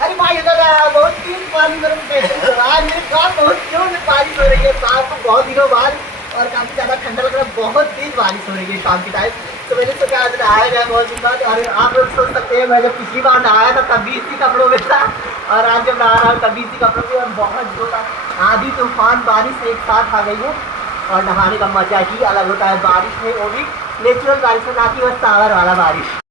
अरे भाई इधर बहुत तेज पानी मेरे को आज मेरे गाँव बहुत जोर में बारिश हो रही है शाम को बहुत दिनों बाद और काफी ज्यादा ठंडा लग रहा है। बहुत तेज बारिश हो रही है शाम के टाइम। तो मैंने सोचा आज नहाया गया बहुत दिन बाद। और आप लोग सोच सकते हैं मैं जब पिछली बार नहाया था तब भी इसी कपड़ों में था और आज जब नहा रहा हूँ तब भी इसी कपड़ों में। और बहुत जोर आंधी तूफान बारिश एक साथ आ गई है और नहाने का मजा ही अलग होता है बारिश में, वो भी नेचुरल बारिश में, ना कि बस सावर वाला बारिश।